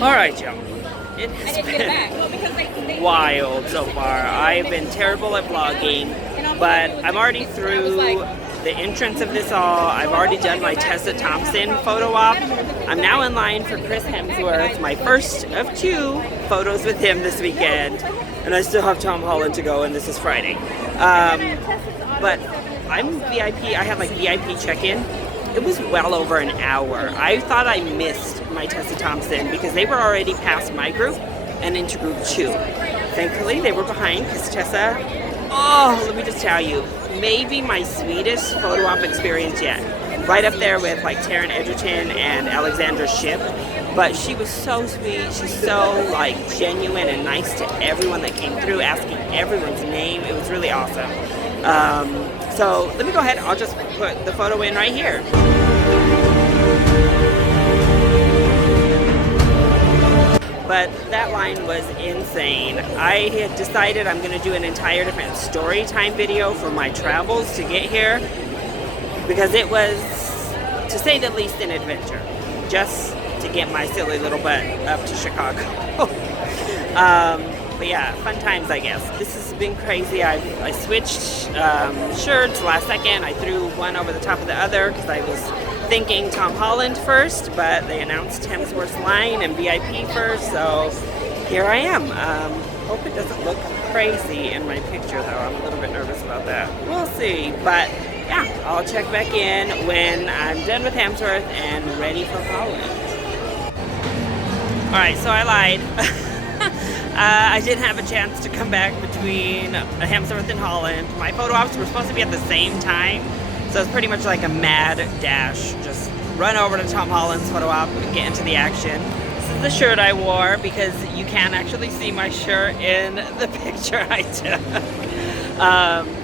Alright, y'all. It has been wild so far. I've been terrible at vlogging, but I'm already through the entrance of this all. I've already done my Tessa Thompson photo op. I'm now in line for Chris Hemsworth, my first of 2 photos with him this weekend. And I still have Tom Holland to go, and this is Friday. But I'm VIP. I had like VIP check-in. It was well over an hour. I thought I missed my Tessa Thompson because they were already past my group and into group 2. Thankfully, they were behind because Tessa, oh, let me just tell you, maybe my sweetest photo op experience yet. Right up there with like Taryn Edgerton and Alexandra Shipp. But she was so sweet. She's so like genuine and nice to everyone that came through, asking everyone's name. It was really awesome. So let me go ahead. I'll just put the photo in right here. But that line was insane. I had decided I'm going to do an entire different story time video for my travels to get here, because it was, to say the least, an adventure just to get my silly little butt up to Chicago. But yeah, fun times, I guess. This has been crazy. I switched shirts last second. I threw one over the top of the other because I was thinking Tom Holland first, but they announced Hemsworth's line and VIP first, so here I am. Hope it doesn't look crazy in my picture, though. I'm a little bit nervous about that. We'll see, but yeah, I'll check back in when I'm done with Hemsworth and ready for Holland. Alright, so I lied. I didn't have a chance to come back between Hemsworth and Holland. My photo ops were supposed to be at the same time, so it's pretty much like a mad dash. Just run over to Tom Holland's photo op and get into the action. This is the shirt I wore because you can actually see my shirt in the picture I took.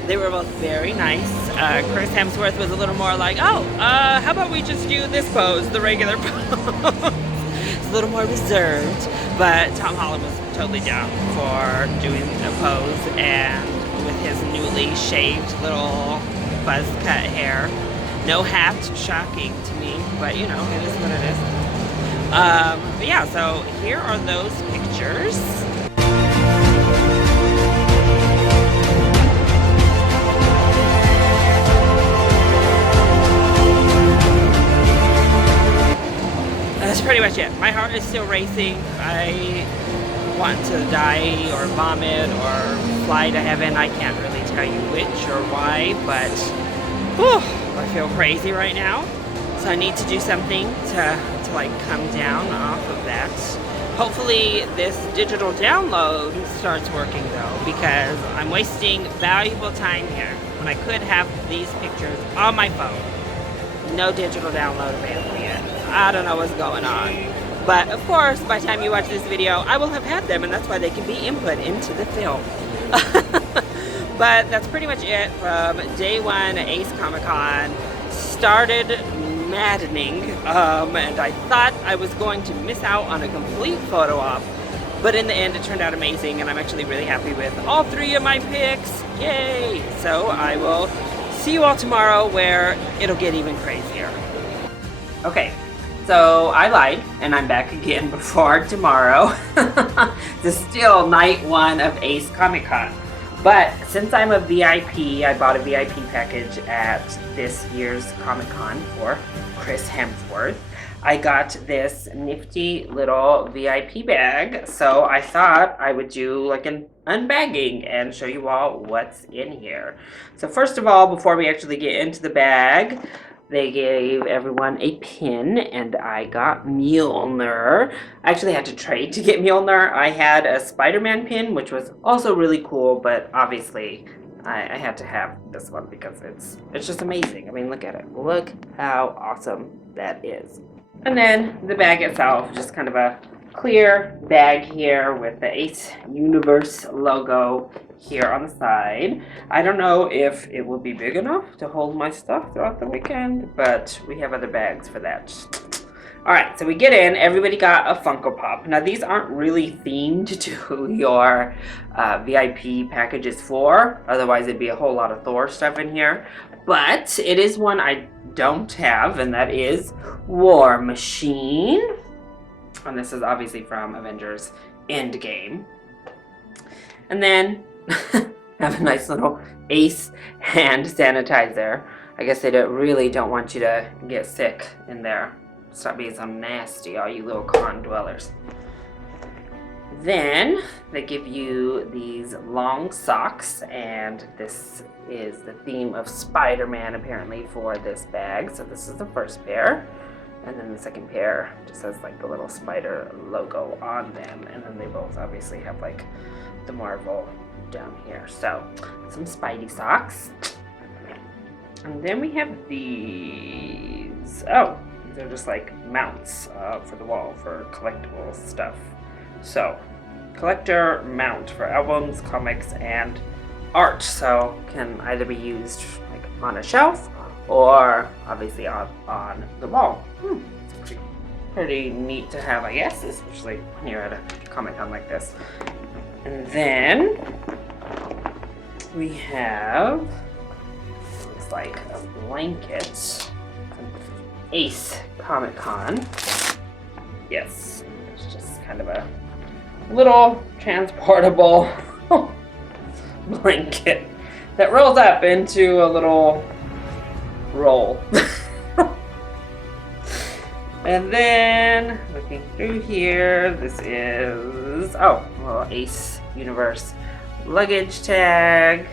They were both very nice. Chris Hemsworth was a little more like, oh, how about we just do this pose, the regular pose. It's a little more reserved, but Tom Holland was totally down for doing a pose, and with his newly shaved little buzz cut hair. No hat, shocking to me, but you know, it is what it is. But yeah, so here are those pictures. That's pretty much it. My heart is still racing. I want to die or vomit or fly to heaven. I can't really tell you which or why, but whew, I feel crazy right now. So I need to do something to like come down off of that. Hopefully this digital download starts working though, because I'm wasting valuable time here when I could have these pictures on my phone. No digital download available yet. I don't know what's going on. But of course, by the time you watch this video, I will have had them, and that's why they can be input into the film. But that's pretty much it from day 1 at Ace Comic Con. Started maddening, and I thought I was going to miss out on a complete photo op. But in the end, it turned out amazing, and I'm actually really happy with all 3 of my picks. Yay! So I will see you all tomorrow, where it'll get even crazier. Okay. So I lied, and I'm back again before tomorrow. This is still night 1 of Ace Comic Con. But since I'm a VIP, I bought a VIP package at this year's Comic Con for Chris Hemsworth. I got this nifty little VIP bag, so I thought I would do like an unbagging and show you all what's in here. So first of all, before we actually get into the bag, they gave everyone a pin, and I got Mjolnir. I actually had to trade to get Mjolnir. I had a Spider-Man pin, which was also really cool, but obviously I had to have this one because it's just amazing. I mean, look at it. Look how awesome that is. And then the bag itself, just kind of a clear bag here with the Ace Universe logo here on the side. I don't know if it will be big enough to hold my stuff throughout the weekend, but we have other bags for that. Alright, so we get in. Everybody got a Funko Pop. Now, these aren't really themed to who your VIP package is for. Otherwise, it'd be a whole lot of Thor stuff in here. But it is one I don't have, and that is War Machine. And this is obviously from Avengers Endgame. And then have a nice little Ace hand sanitizer. I guess they really don't want you to get sick in there. Stop being so nasty, all you little con dwellers. Then they give you these long socks, and this is the theme of Spider-Man apparently for this bag. So this is the first pair, and then the second pair just has like the little spider logo on them, and then they both obviously have like the Marvel down here. So some Spidey socks. And then we have these. Oh, these are just like mounts for the wall for collectible stuff. So, collector mount for albums, comics, and art. So, can either be used like on a shelf or obviously on the wall. It's pretty neat to have, I guess, especially when you're at a Comic-Con like this. And then we have, looks like a blanket. Ace Comic-Con. Yes, it's just kind of a little transportable blanket that rolls up into a little roll. And then looking through here, this is, oh, a little Ace Universe luggage tag.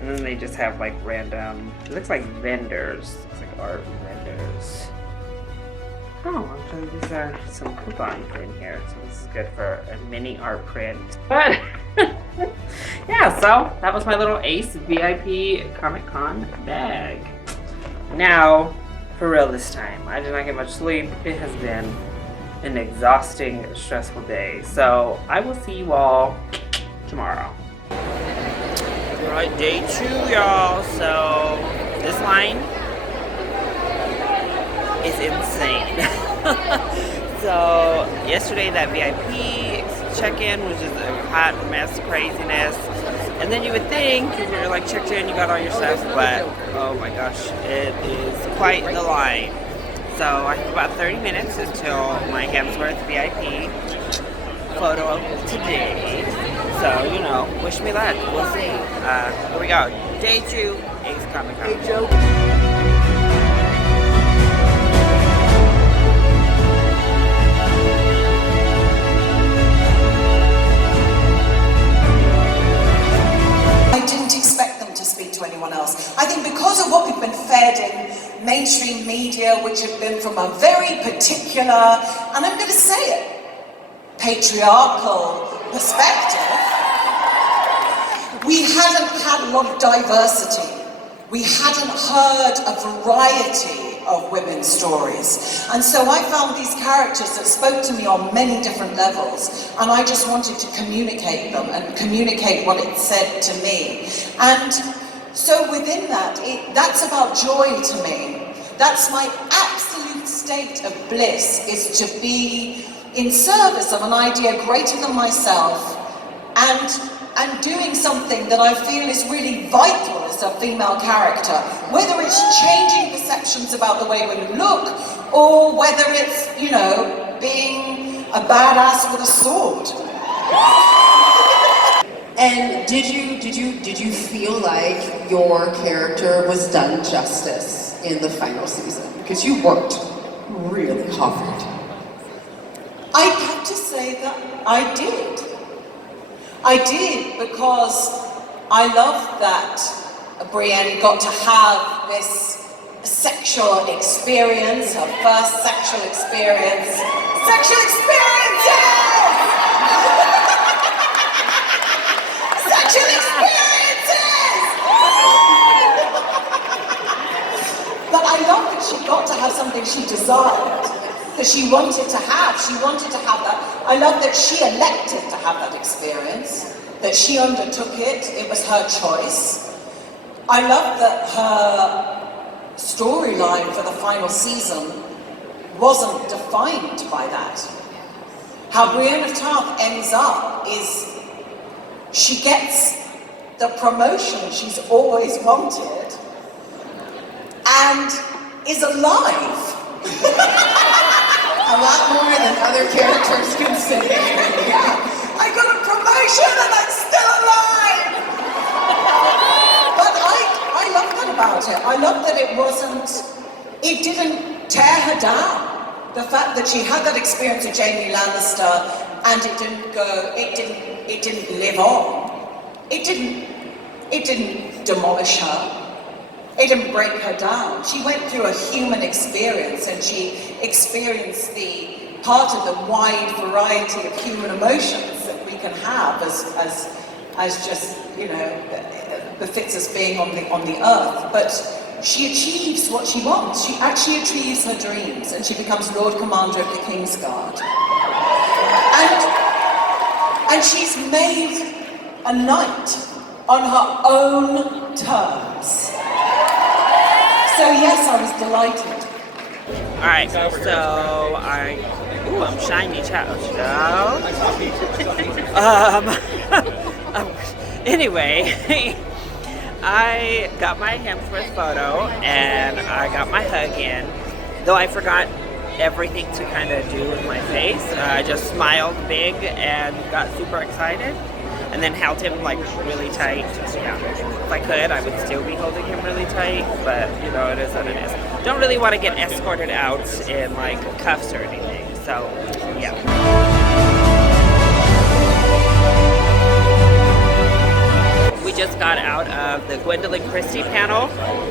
And then they just have like random, it looks like vendors, looks like art vendors. Oh, actually these are some coupons in here, so this is good for a mini art print. But yeah, so that was my little Ace VIP Comic-Con bag. Now, for real this time, I did not get much sleep. It has been an exhausting, stressful day. So I will see you all tomorrow. Alright, day 2, y'all. So this line is insane. So yesterday that VIP check-in was just a hot mess craziness. And then you would think you're like checked in, you got all your stuff, but oh my gosh, it is quite the line. So I have about 30 minutes until my Hemsworth VIP photo today. So, you know, wish me luck. We'll see. Here we go. Day 2, Ace Comic Con. Hey, Joe. I didn't expect them to speak to anyone else. I think because of what we've been fed in mainstream media, which have been from a very particular, and I'm going to say it, patriarchal perspective, we hadn't had a lot of diversity. We hadn't heard a variety of women's stories. And so I found these characters that spoke to me on many different levels, and I just wanted to communicate them and communicate what it said to me. And so within that, that's about joy to me. That's my absolute state of bliss, is to be in service of an idea greater than myself, and doing something that I feel is really vital as a female character, whether it's changing perceptions about the way women look, or whether it's, you know, being a badass with a sword. And did you feel like your character was done justice in the final season? Because you worked really hard. I'd have to say that I did. I did, because I love that Brienne got to have this sexual experience, her first sexual experience. Sexual experiences! Sexual experiences! But I love that she got to have something she desired, that she wanted to have. She wanted to have that. I love that she elected to have that experience, that she undertook it. It was her choice. I love that her storyline for the final season wasn't defined by that. How Brienne of Tarth ends up is she gets the promotion she's always wanted and is alive. A lot more than other characters can say. Yeah, I got a promotion and I'm still alive! But I love that about it. I love that it didn't tear her down. The fact that she had that experience with Jamie Lannister and it didn't live on. It didn't demolish her. It didn't break her down. She went through a human experience and she experienced the part of the wide variety of human emotions that we can have as just, you know, befits us being on the earth. But she achieves what she wants. She actually achieves her dreams and she becomes Lord Commander of the Kingsguard. And she's made a knight on her own terms. So yes, I was delighted. Alright, so I'm shiny child. Anyway, I got my Hemsworth photo and I got my hug in, though I forgot everything to kind of do with my face. I just smiled big and got super excited and then held him like really tight. Yeah, if I could, I would still be holding him really tight, but you know, it is what it is. Don't really want to get escorted out in like cuffs or anything, so yeah. We just got out of the Gwendolyn Christie panel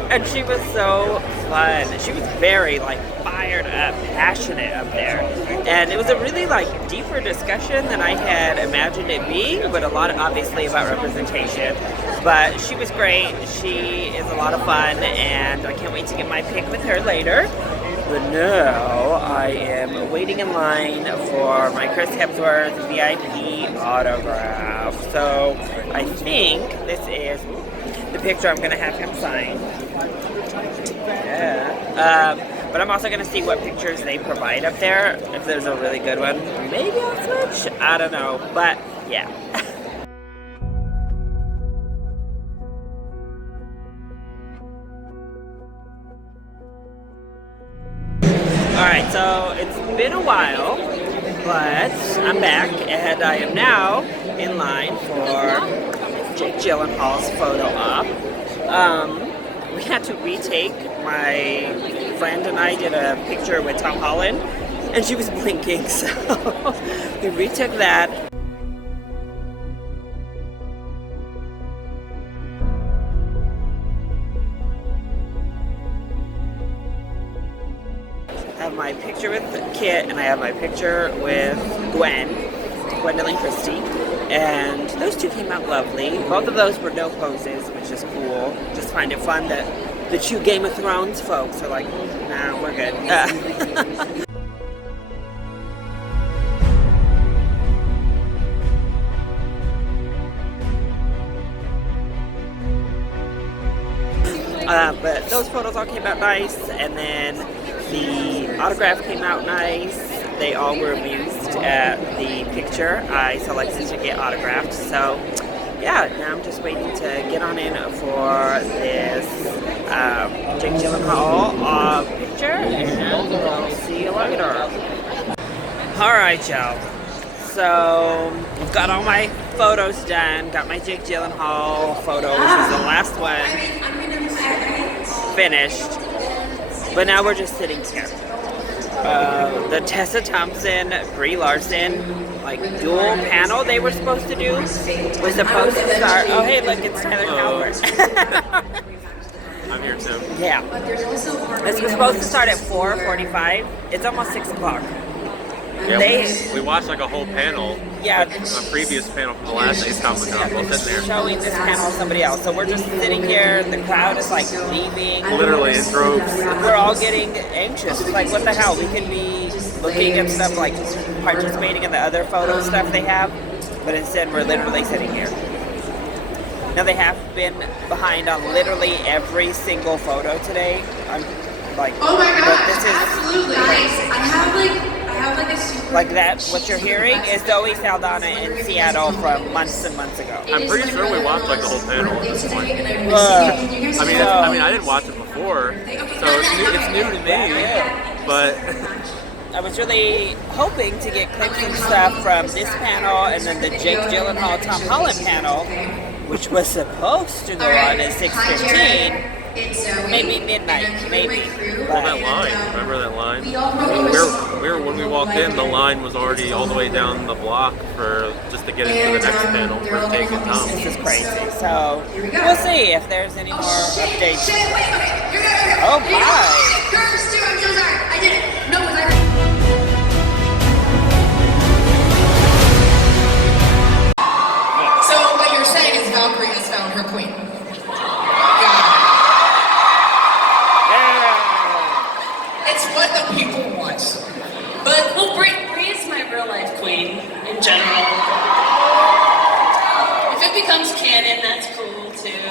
and she was so fun. She was very like fired up, passionate up there. And it was a really like deeper discussion than I had imagined it being, but a lot obviously about representation. But she was great. She is a lot of fun and I can't wait to get my pic with her later. But now I am waiting in line for my Chris Hemsworth VIP autograph. So I think this is the picture I'm going to have him sign. Yeah. But I'm also going to see what pictures they provide up there. If there's a really good one, maybe I'll switch. I don't know. But yeah. Alright, so it's been a while, but I'm back and I am now in line for Jake Gyllenhaal's photo op. We had to retake, my friend and I did a picture with Tom Holland and she was blinking, so we retook that. I have my picture with Kit and I have my picture with Gwendolyn Christie, and those two came out lovely. Both of those were no poses, which is cool. Just find it fun that the two Game of Thrones folks are like, nah, we're good. But those photos all came out nice, and then the autograph came out nice. They all were amused at the picture I selected to get autographed. So yeah, now I'm just waiting to get on in for this Jake Gyllenhaal picture, and I'll see you later. Alright, y'all. So I've got all my photos done. Got my Jake Gyllenhaal photo, which was the last one finished. But now we're just sitting here. The Tessa Thompson, Brie Larson, like dual panel they were supposed to do was supposed to start. Oh hey, look, it's Tyler Calvert. I'm here too. Yeah. This was supposed to start at 4:45. It's almost 6 o'clock. Yeah, we watched like a whole panel. Yeah. A previous panel from the last Ace Comic Con. We'll sit there. Showing this panel to somebody else. So we're just sitting here. The crowd is like leaving. Literally in droves. We're all getting anxious. It's like, what the hell? We could be looking at stuff, like participating in the other photo stuff they have, but instead we're literally sitting here. Now they have been behind on literally every single photo today. I'm like, oh my god, this is absolutely. Nice. I have like a super like that. What you're hearing is Zoe Saldana in Seattle from months and months ago. I'm pretty sure we watched like the whole panel at this point. I mean, I didn't watch it before, so it's new to me. But I was really hoping to get clips and stuff from this panel and then the Jake Gyllenhaal Tom Holland panel, which was supposed to go on at 6:15, maybe midnight, maybe. Well, that line, remember that line? When we walked in, the line was already all the way down the block for just to get into the next panel for Jake and Tom. This is crazy. So we'll see if there's any more updates. Oh my! Curse too, I'm so sorry. I did it. No, was I? So what you're saying is Valkyrie has found her queen. It's what the people want. But well, Brie is my real life queen in general. If it becomes canon, that's cool too.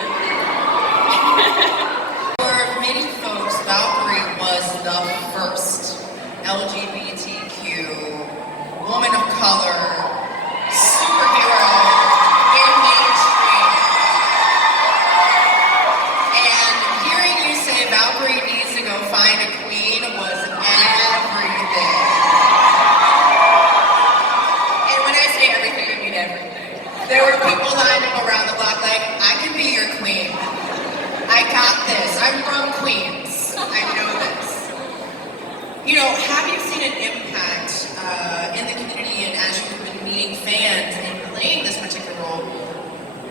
For many folks, Valkyrie was the first LGBTQ woman of color superhero in mainstream. And hearing you say Valkyrie needs to go find a queen was everything. And when I say everything, I mean everything. There were people lining around the block like, I can be your queen. I got this. I'm from Queens. I know this. You know, have you seen an impact in the community and as you've been meeting fans and playing this particular role,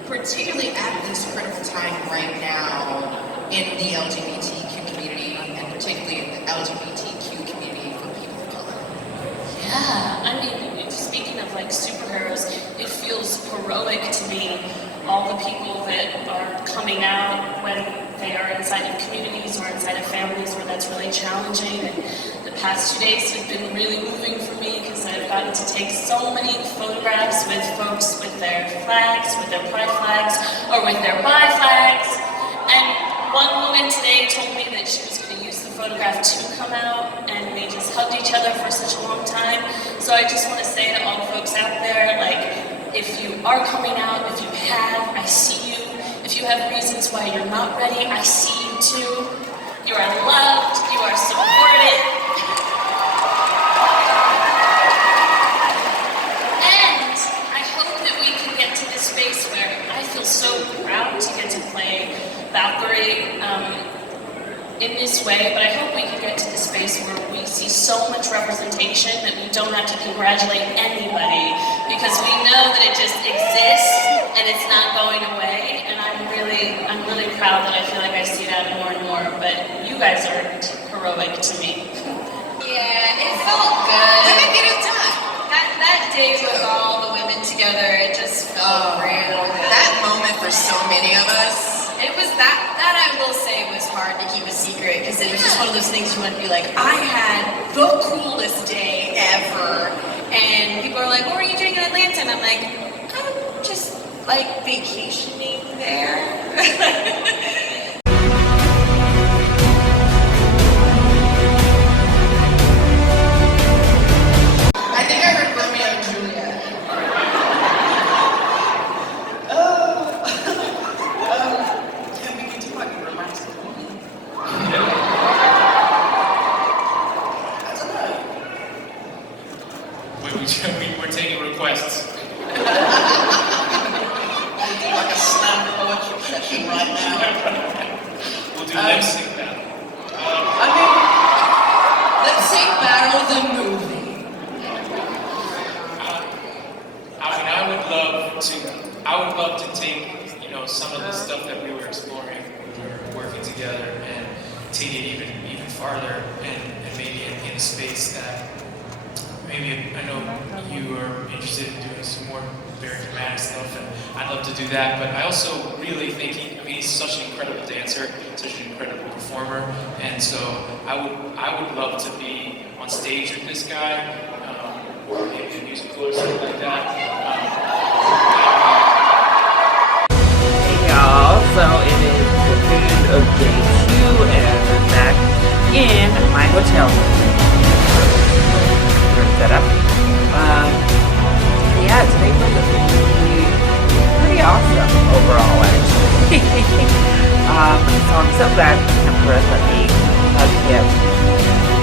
particularly at this critical time right now in the LGBTQ community and particularly in the LGBTQ community for people of color? Yeah, I mean, speaking of like superheroes, it feels heroic to me. All the people that are coming out when they are inside of communities or inside of families where that's really challenging. And the past 2 days have been really moving for me because I've gotten to take so many photographs with folks with their flags, with their pride flags, or with their bi flags. And one woman today told me that she was going to use the photograph to come out, and we just hugged each other for such a long time. So I just want to say to all the folks out there, like, if you are coming out, if you have, I see you. If you have reasons why you're not ready, I see you too. You are loved, you are supported. And I hope that we can get to this space where I feel so proud to get to play Valkyrie in this way, but I hope we can get to the space where we see so much representation that we don't have to congratulate anybody because we know that it just exists and it's not going away. And I'm really proud that I feel like I see that more and more. But you guys are heroic to me. Yeah, it felt good. Women get it done. That day with all the women together, it just felt real good. That moment for so many of us. It was that I will say was hard to keep a secret because it was just one of those things you want to be like, I had the coolest day ever. And people are like, what were you doing in Atlanta? And I'm like, I'm just like vacationing there. I think I heard Romeo and Juliet. Can we do like a romantic movie? I don't know. We're taking requests. We'll do like a slam poetry session right now. We'll do lip sync now. I mean, let's say Battle the movie. I would love to take, some of the stuff that we were exploring when we were working together and take it even farther and maybe in a space that maybe I know you are interested in doing some more very dramatic stuff, and I'd love to do that. But I also really think he's such an incredible dancer, such an incredible performer, and so I would love to be on stage with this guy, or maybe a musical or something like that. Hey y'all, so it is the end of day 2 and we're back in my hotel room setup. Yeah, today was pretty awesome overall, actually. So I'm so glad Hemsworth let me hug him.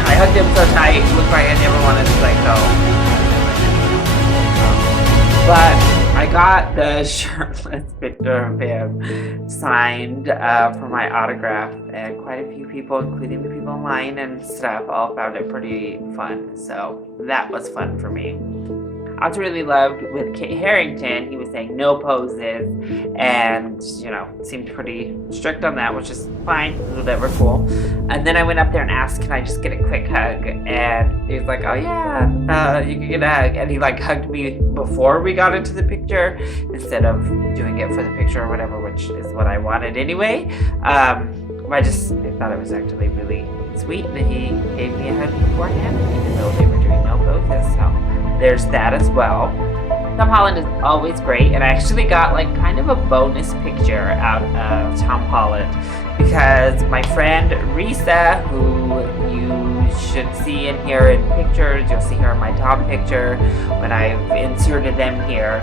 I hugged hugged him so tight, it looked like I never wanted to let go. But I got the shirtless picture of him signed for my autograph, and quite a few people, including the people in line and stuff, all found it pretty fun. So that was fun for me. I also really loved with Kit Harington, he was saying no poses, and seemed pretty strict on that, which is fine, whatever, cool. And then I went up there and asked, can I just get a quick hug? And he was like, oh yeah, you can get a hug. And he like hugged me before we got into the picture instead of doing it for the picture or whatever, which is what I wanted anyway. I thought it was actually really sweet that he gave me a hug beforehand, even though they were doing no poses. So there's that as well. Tom Holland is always great, and I actually got like kind of a bonus picture out of Tom Holland because my friend Risa, who you should see and hear in pictures, you'll see her in my Tom picture when I've inserted them here.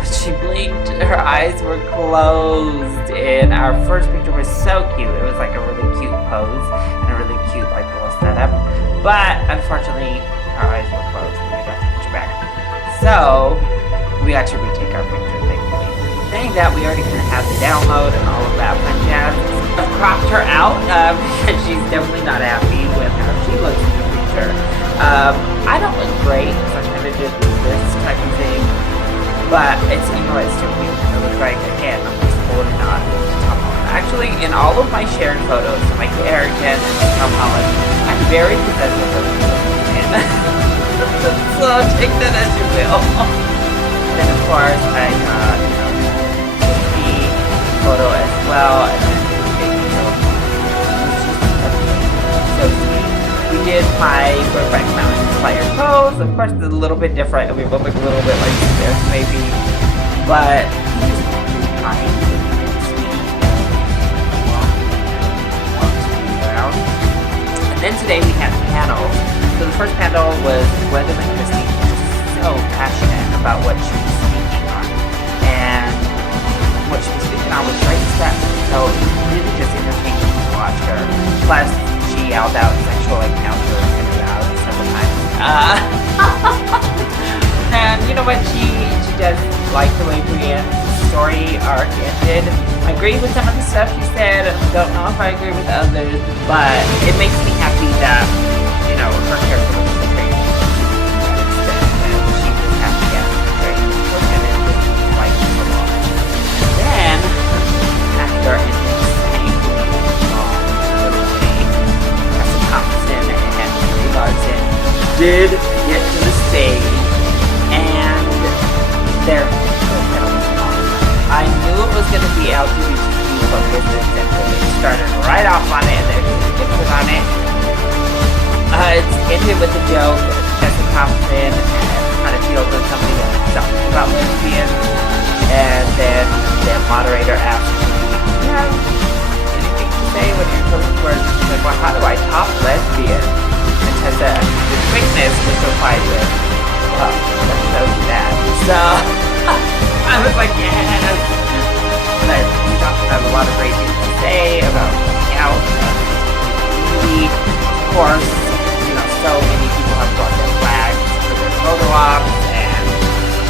She blinked, her eyes were closed, and our first picture was so cute. It was like a really cute pose and a really cute like little setup, but unfortunately her eyes were closed when we got the picture back. So we got to retake our picture, thankfully. Saying that, we already kind of have the download and all of that fun jazz. I've cropped her out because she's definitely not happy with how she looks in the picture. I don't look great, so I kind of did this type of thing. But it's still cute. It looks like, again, I'm just holding on to Tom Holland. Actually, in all of my shared photos, like Erican and Tom Holland, I'm very possessive of him. So take that as you will. And then, of course, I got the photo as well. And then so sweet. We did my Brokeback Mountain Slayer pose. Of course, it's a little bit different, and we both look a little bit like this, maybe. But he's just really kind and sweet and then today we had panels. So the first panel was Gwendolyn Christie, just so passionate about what she was speaking on. And what she was speaking on was right step. So it was really just entertaining to watch her. Plus, she yelled out sexual encounters in and out several times. And you know what? She does like the way Brienne's story arc ended. I agree with some of the stuff she said. Don't know if I agree with others, but it makes me happy that her character was portrayed and she was happy as portrayed, and it was like so long. And then after Thompson and Henry Larson did get to the stage, and their panel was awesome. I knew it was going to be LGBTQ focused, and they started right off on it, and they're going to get on it. It's ended with a joke. Tessa Thompson kind of feels like somebody that something about lesbians, and then the moderator asked me, "Do you have anything to say when you're closing words?" She's like, "Well, how do I top lesbian?" And Tessa, the quickness, was replied with, "Well, let's show you that." So I was like, yes. But we also have a lot of great things to say about coming out. Of course, so many people have brought their flags for their photo ops and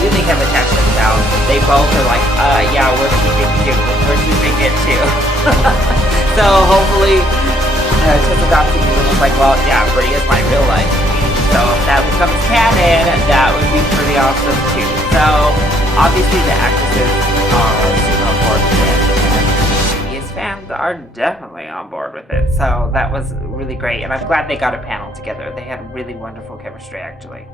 really have attached themselves. They both are like, yeah, we're keeping too. We're keeping it too. So hopefully, Tessa Thompson was like, well, yeah, Brie is my real life. So if that becomes canon, that would be pretty awesome too. So obviously the actresses are super important with it. Fans are definitely on board with it, so that was really great, and I'm glad they got a panel together. They had really wonderful chemistry, actually.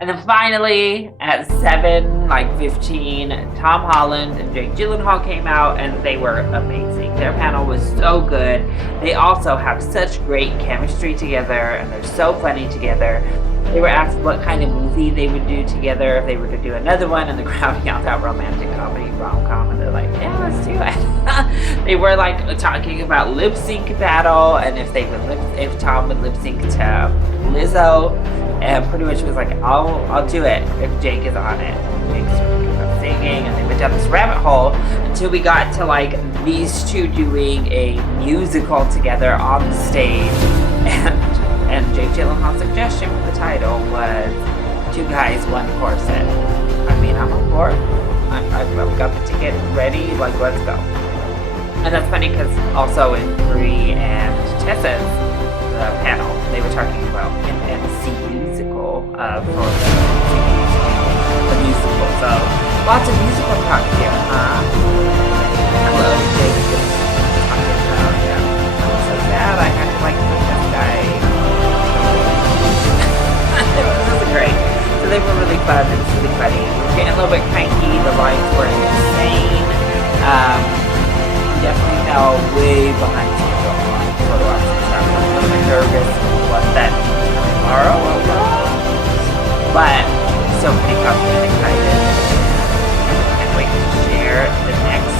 And then finally, at 7:15, Tom Holland and Jake Gyllenhaal came out, and they were amazing. Their panel was so good. They also have such great chemistry together, and they're so funny together. They were asked what kind of movie they would do together if they were to do another one, and the crowd yelled out romantic comedy, rom-com, and they're like, yeah, let's do it. They were like talking about lip sync battle, and if Tom would lip sync to Lizzo, and pretty much was like, I'll do it if Jake is on it. Jake's singing, and they went down this rabbit hole until we got to like these two doing a musical together on the stage, and And Jake Gyllenhaal's suggestion for the title was 2 guys, 1 corset. I mean, I'm on board. I've got the ticket ready, like, let's go. And that's funny because also in Brie and Tessa's panel, they were talking about an MC musical for the musical. So, lots of musical talk here, huh? Hello, Jake just talking about, I'm so sad I had to, like, put this guy. This is great. So they were really fun. It was really funny. We were getting a little bit cranky. The lines were insane. Definitely fell way behind photo ops and stuff. I'm a little bit nervous what that means for tomorrow overall. But so pretty pumped and excited. And can't wait to share the next